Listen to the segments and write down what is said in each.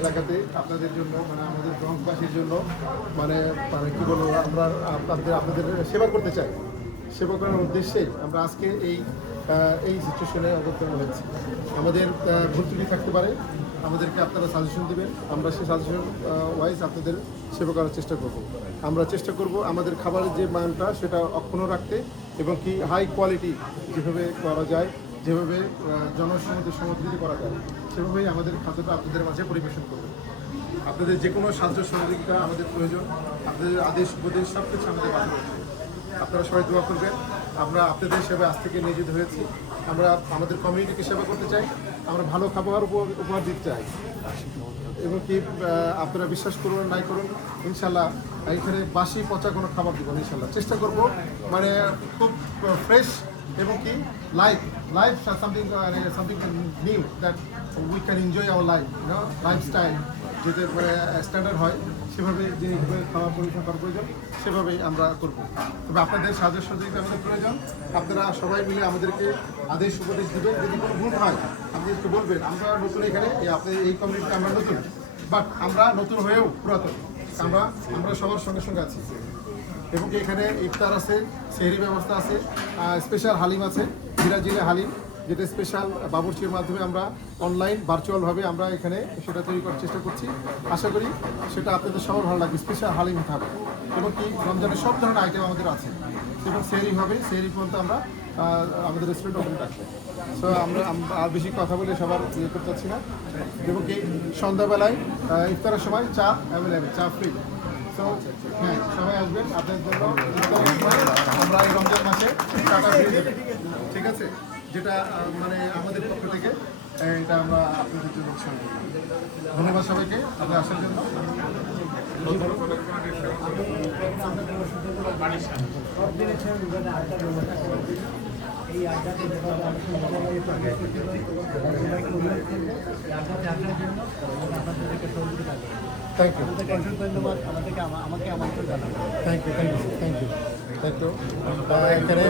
এলাকাতে আপনাদের জন্য মানে আমাদের ব্রঙ্কবাসীর জন্য মানে মানে কী বলবো আমরা আপনাদের সেবা করতে চাই। সেবা করার উদ্দেশ্যে আমরা আজকে এই সিচুয়েশনে অবতীর্ণ হয়েছি। আমাদের ভুল ত্রুটি থাকতে পারে, আমাদেরকে আপনারা সাজেশন দেবেন, আমরা সেই সাজেশন ওয়াইজ আপনাদের সেবা করার চেষ্টা করব। আমরা চেষ্টা করব আমাদের খাবারের যে মানটা সেটা অক্ষুণ্ণ রাখতে এবং কি হাই কোয়ালিটি যেভাবে করা যায়, যেভাবে জনসমুদ্র সমৃদ্ধ করা যায় সেভাবেই আমাদের খাদ্যটা আপনাদের মাঝে পরিবেশন করব। আপনাদের যে কোনো সাহায্য সহযোগিতা আমাদের প্রয়োজন, আপনাদের আদেশ উপদেশ সব কিছু আমাদের বাধা রয়েছে। আপনারা সবাই দোয়া করবেন। আমরা আপনাদের সেবায় আজ থেকে নিয়োজিত হয়েছি। আমরা আমাদের কমিউনিটিকে সেবা করতে চাই, আমরা ভালো খাবার উপহার দিতে চাই এবং কি আপনারা বিশ্বাস করুন নাই করুন, ইনশাল্লাহ এখানে বাসি পচা কোনো খাবার দেবো না। ইনশাল্লাহ চেষ্টা করব মানে খুব ফ্রেশ এবং কি life something knew that we can enjoy our lifestyle যেতে স্ট্যান্ডার্ড হয় সেভাবে জিনিসগুলো খাওয়া পরিবেশন করার প্রয়োজন, সেভাবেই আমরা করব। তবে আপনাদের সাহায্য সহযোগিতা আমাদের প্রয়োজন। আপনারা সবাই মিলে আমাদেরকে আদেশ উপদেশ দেবেন। যদি কোনো ভুল হয় আপনাদেরকে বলবেন। আমরা নতুন এখানে এই কমিউনিটিতে আমরা নতুন, বাট আমরা নতুন হয়েও পুরাতন। আমরা সবার সঙ্গে সঙ্গে আছি এবং এখানে ইফতার আছে, সেহরি ব্যবস্থা আছে, স্পেশাল হালিম আছে, জিরা হালিম, যেটা স্পেশাল বাবুর্চির মাধ্যমে আমরা অনলাইন ভার্চুয়ালভাবে আমরা এখানে সেটা তৈরি করার চেষ্টা করছি। আশা করি সেটা আপনাদের সবার ভালো লাগবে। স্পেশাল হালিম থাকবে এবং কি রমজানের সব ধরনের আইটেম আমাদের আছে এবং সেহরি পর্যন্ত আমরা আমাদের রেস্টুরেন্ট ওপেন রাখবো। সো আমরা আর বেশি কথা বলে সবার ইয়ে করতে চাচ্ছি না এবং কি সন্ধ্যাবেলায় ইফতারের সময় চা অ্যাভেলেবেল, চা ফ্রি। তো হ্যাঁ, সবাই আসবেন আপনাদের জন্য। আমরা এই রমজান মাসে টাকা ফ্রি দেবেন, ঠিক আছে? যেটা মানে আমাদের পক্ষ থেকে এটা আমরা আপনাদের জন্য উৎসর্গ করি। ধন্যবাদ সবাইকে আপনি আসার জন্য। এই আড্ডাতে থ্যাংক ইউ, ধন্যবাদ আমাকে আমন্ত্রণ জানাবেন। Thank you. এখানে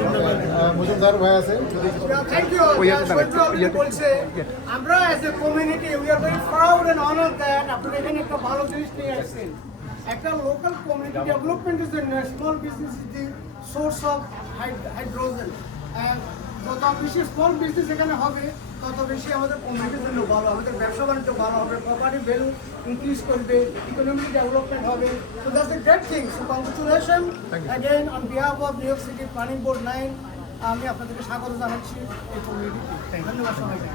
মজুমদার ভাই আছে। আমরা as a community we are very proud and honoured that আপনারা এখানে একটা ভালো জিনিস নিয়ে আসছেন। একটা local community development is the small business is the source of hydrogen. যত বেশি স্মল বিজনেস এখানে হবে তত বেশি আমাদের কমিউনিটির জন্য ভালো, আমাদের ব্যবসা বাণিজ্য ভালো হবে, প্রপার্টি ভ্যালু ইনক্রিজ করবে, ইকোনমিক ডেভেলপমেন্ট হবে। So that's a great thing. So congratulation again on behalf of new York city planning board 9। আমি আপনাদেরকে স্বাগত জানাচ্ছি এই কমিউনিটিতে। ধন্যবাদ সবাইকে।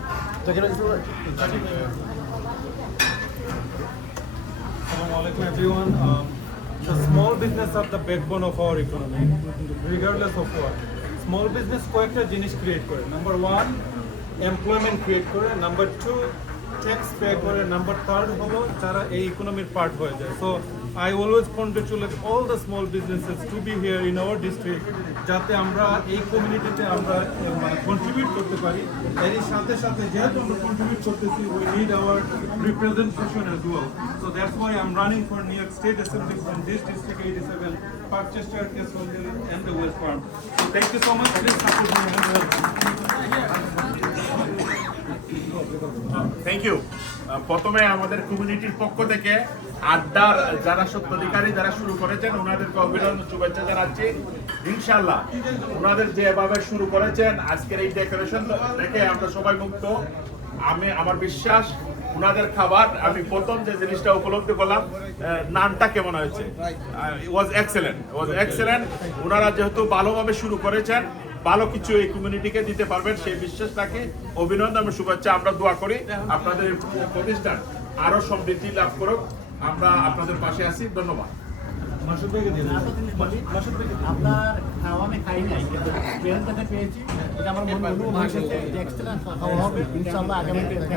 Assalamu alaikum everyone. The small business are the backbone of our economy, regardless of what. Small business কয়েকটা জিনিস ক্রিয়েট করে। নাম্বার 1 এমপ্লয়মেন্ট ক্রিয়েট করে, নাম্বার 2 ট্যাক্স পে করে, নাম্বার 3 হলো যারা এই ইকোনমির পার্ট হয়ে যায়। So I always congratulate all the small businesses to be here in our district, যাতে আমরা এই কমিউনিটিতে আমরা কন্ট্রিবিউট করতে পারি। এর সাথে সাথে যেহেতু আমরা কন্ট্রিবিউট করতেছি, we need our representation as well. So that's why I'm running for New York State Assembly from this district 87, Parkchester, Keswondale, and the West Farm. So thank you so much. Please support me. Thank you. প্রথমে আমাদের কমিউনিটির পক্ষ থেকে আড্ডার যারা স্বত্বাধিকারী যারা শুরু করেছেন ওনাদেরকে অভিনন্দন শুভেচ্ছা জানাচ্ছি। ইনশাল্লাহ ওনাদের যেভাবে শুরু করেছেন আজকের এই ডেকোরেশন দেখে আমরা সবাই মুগ্ধ। আমার বিশ্বাস ওনাদের খাবার আমি প্রথম যে জিনিসটা উপলব্ধি করলাম, নানটা কেমন হয়েছে, ওয়াজ এক্সেলেন্ট। ওনারা যেহেতু ভালোভাবে শুরু করেছেন, ভালো কিছু এই কমিউনিটিকে দিতে পারবেন সেই বিশ্বাসটাকে অভিনন্দন শুভেচ্ছা। আমরা দোয়া করি আপনাদের প্রতিষ্ঠান আরো সমৃদ্ধি লাভ করুক। আমরা আপনাদের পাশে আছি। ধন্যবাদ। আপনার খাওয়া আমি খাই নাই, কিন্তু পেরেন্টসকে পেয়েছি, এটা আমার মনে অনুভব হয়েছে যে এক্সেলেন্ট খাওয়া হবে ইনশাআল্লাহ আগামী দিনে।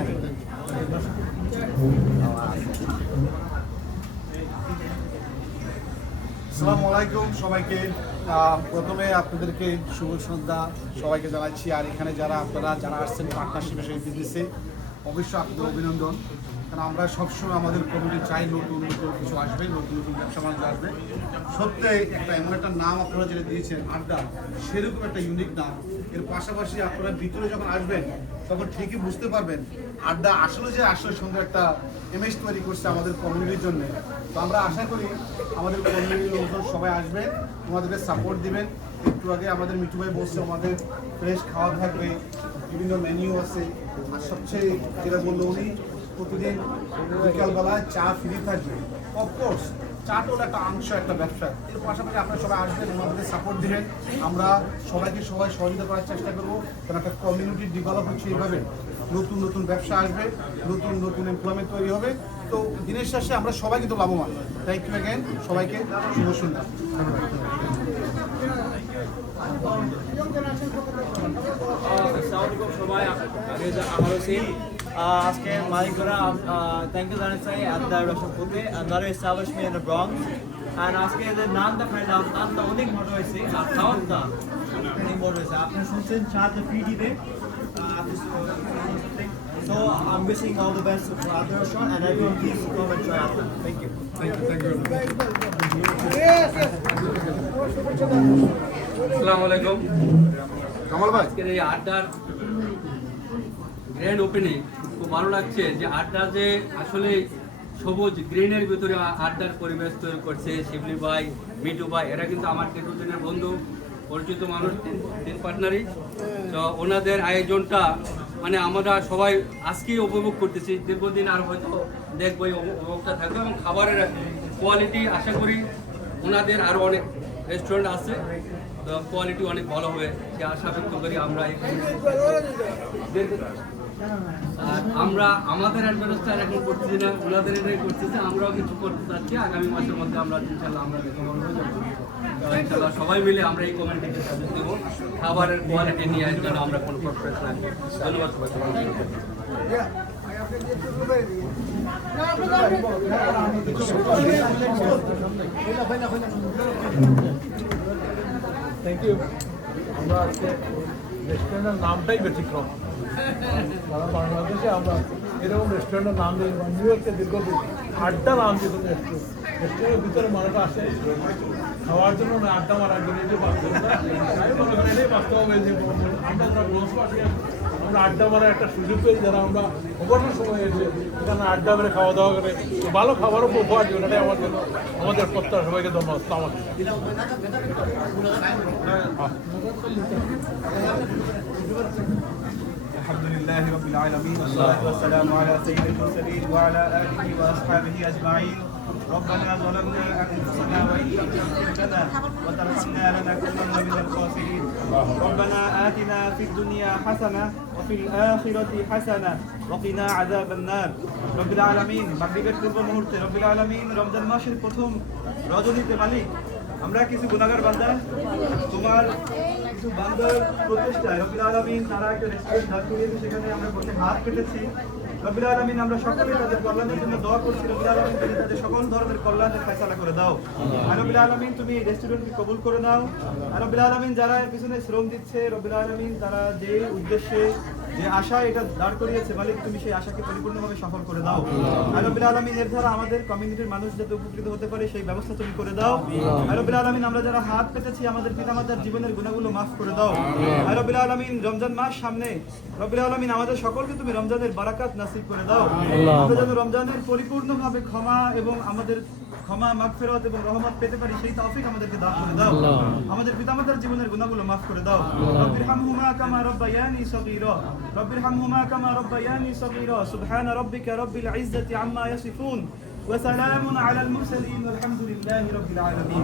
আসসালামু আলাইকুম সবাইকে। প্রথমে আপনাদেরকে শুভ সন্ধ্যা সবাইকে জানাচ্ছি। আর এখানে আপনারা যারা আসছেন পার্টনারশিপ হিসেবে বিজনেসে, অবশ্যই আপনাদের অভিনন্দন। কারণ আমরা সবসময় আমাদের কমিউনিটি চাই নতুন কিছু আসবে, নতুন ব্যবসা বাণিজ্য আসবে। সত্যি এমন একটা নাম আপনারা যেটা দিয়েছেন আড্ডা, সেরকম একটা ইউনিক নাম। এর পাশাপাশি আপনারা ভিতরে যখন আসবেন তখন ঠিকই বুঝতে পারবেন আড্ডা আসলে সুন্দর একটা ইমেজ তৈরি করছে আমাদের কমিউনিটির জন্য। তো আমরা আশা করি আমাদের কমিউনিটির লোকজন সবাই আসবেন, তোমাদেরকে সাপোর্ট দিবেন। একটু আগে আমাদের মিঠু ভাই বলছে আমাদের ফ্রেশ খাওয়া থাকবে, বিভিন্ন মেনিউ আছে, আর সবচেয়ে যেটা বললো উনি প্রতিদিন বিকালবেলায় চা ফ্রি থাকবে। অফকোর্স চাটা হলো একটা অংশ, একটা ব্যবসা। এর পাশাপাশি আপনারা সবাই আসবেন, আমাদেরকে সাপোর্ট দিবেন। আমরা সবাইকে সহযোগিতা করার চেষ্টা করবো, কারণ একটা কমিউনিটি ডেভেলপ হচ্ছে এইভাবে। নতুন নতুন ব্যবসা আসবে, নতুন নতুন এমপ্লয়মেন্ট তৈরি হবে। তো দিনের শেষে আমরা সবাই কিন্তু লাভবান। থ্যাংক ইউ অ্যাগেন, সবাইকে শুভ সন্ধ্যা। আসসালামু সবাই, আগে আমারও সেম আজকে মালিকরা থ্যাংক ইউ জানাতে চাই আড্ডা রসপতি under establishment in the Bronx. আর আজকে এদের নামটা খাইলাম, নামটা অনেক বড় হয়েছে আর খাওয়ারটা অনেক বড় হয়েছে। আপনি শুনছেন চাতে ফ্রি দিবে। So I'm wishing all the best for Adda restaurant and everyone please come and try Adda. Thank you. Yes, yes. আসসালামু আলাইকুম। কামাল ভাই, আজকের এই আড্ডার গ্র্যান্ড ওপেনিং খুব ভালো লাগছে যে আড্ডা যে আসলে সবুজ গ্রিনের ভিতরে আড্ডার পরিবেশ তৈরি করছে। শিবলি ভাই, মিটু ভাই, এরা কিন্তু আমার দীর্ঘদিনের বন্ধু, পরিচিত মানুষ, তিন পার্টনারই। তো ওনাদের আয়োজনটা মানে আমরা সবাই আজকেই উপভোগ করতেছি, দীর্ঘদিন আর হয়তো দেখবো এই উপভোগটা থাকবে। এবং খাবারের কোয়ালিটি আশা করি ওনাদের আরও অনেক রেস্টুরেন্ট আছে, তো কোয়ালিটি অনেক ভালো হবে সে আশা ব্যক্ত করি আমরা। আর আমরা আমাদের অ্যাডভান্সটা এখন করতেছি না, ওনাদের এটাই করতেছি, আমরাও কিছু করতে চাচ্ছি। আগামী মাসের মধ্যে আমরা ইনশাল্লাহ আমরা রেকমেন্ড হয়ে যাবো। ইনশাল্লাহ সবাই মিলে আমরা এই কমিউনিটিকে সাজেস্ট দেবো খাবারের কোয়ালিটি নিয়ে যেন আমরা কোনো প্রফেস না। ধন্যবাদ সবাইকে। Thank you. আমরা আজকে রেস্টুরেন্টের নামটাই ব্যতিক্রম, কারণ বাংলাদেশে আমরা এরকম রেস্টুরেন্টের নাম দিই, নিউ ইয়র্কে দীর্ঘদিন আড্ডা নাম দিয়ে রেস্টুরেন্টের ভিতরে মানুষ আসে খাওয়ার জন্য না, আড্ডা মারার জন্য। এই যে বাস্তব, আমি মনে করি এটাই বাস্তব হবে যে আমরা যারা বসবাসী আমরা আড্ডা মারার একটা সুযোগ পেয়েছি, যারা আমরা অবসর সময় এসে এখানে আড্ডা করে খাওয়া দাওয়া করে ভালো খাবারও উপহার দিই, ওটাই আমার জন্য আমাদের প্রত্যাশা। সবাইকে ধন্যবাদ। আমাকে الحمد لله رب العالمين والصلاة والسلام على سيد المرسلين وعلى آله وأصحابه أجمعين. ربنا ظلمنا أنفسنا وإن لم تغفر لنا وترحمنا لنكونن من الخاسرين. ربنا آتنا في الدنيا حسنة وفي الآخرة حسنة وقنا عذاب النار. رب العالمين মাগরিবের পূর্ব মুহূর্তে রব্বিল আলামিন রমজান মাসের প্রথম রজনীতে মালিক আমরা কিছু গুনাহগার বান্দা তোমার কিছু বান্দার প্রচেষ্টায় রব্বিল আলামিন তারা একটা রেস্টুরেন্ট দাঁড় করিয়েছে, সেখানে আমরা বসে হাত কেটেছি। রব্বিল আলামিন আমরা সকলে তাদের কল্যাণের জন্য দোয়া করছি। রব্বিল আলামিন তুমি তাদের সকল ধরনের কল্যাণের ফয়সালা করে দাও। আর রব্বিল আলামিন তুমি এই রেস্টুরেন্টকে কবুল করে নাও। আর রব্বিল আলামিন যারা এর পিছনে শ্রম দিচ্ছে, রব্বিল আলামিন তারা যে উদ্দেশ্যে যে আশা এটা দাঁড় করিয়েছে মালিক তুমি সেই আশাকে পরিপূর্ণভাবে সফল করে দাও। আর রব্বিল আলামিন এর দ্বারা আমাদের কমিউনিটির মানুষ যাতে উপকৃত হতে পারে সেই ব্যবস্থা তুমি করে দাও। আর রব্বিল আলামিন আমরা যারা হাত পেতেছি আমাদের পিতামাতার জীবনের গুনাহগুলো মাফ করে দাও। আর রব্বিল আলামিন রমজান মাস সামনে, রব্বিল আলামিন আমাদের সকলকে তুমি রমজানের বারাকাত নসিব করে দাও। আমরা যেন রমজানের পরিপূর্ণভাবে ক্ষমা এবং আমাদের ক্ষমা মাগফিরাত এবং রহমত পেতে পারি সেই তৌফিক আমাদেরকে দান করে দাও। আমাদের পিতামাতার জীবনের গুনাহগুলো মাফ করে দাও। রব্বিরহামহুমা কামা রাব্বায়ানি সগীরা রব্বিরহামহুমা কামা রাব্বায়ানি সগীরা সুবহান রাব্বিকা রাব্বিল ইজ্জাতি আম্মা ইয়াসিফুন ওয়া সালামুন আলাল মুরসালিন ওয়ালহামদুলিল্লাহি রাব্বিল আলামিন।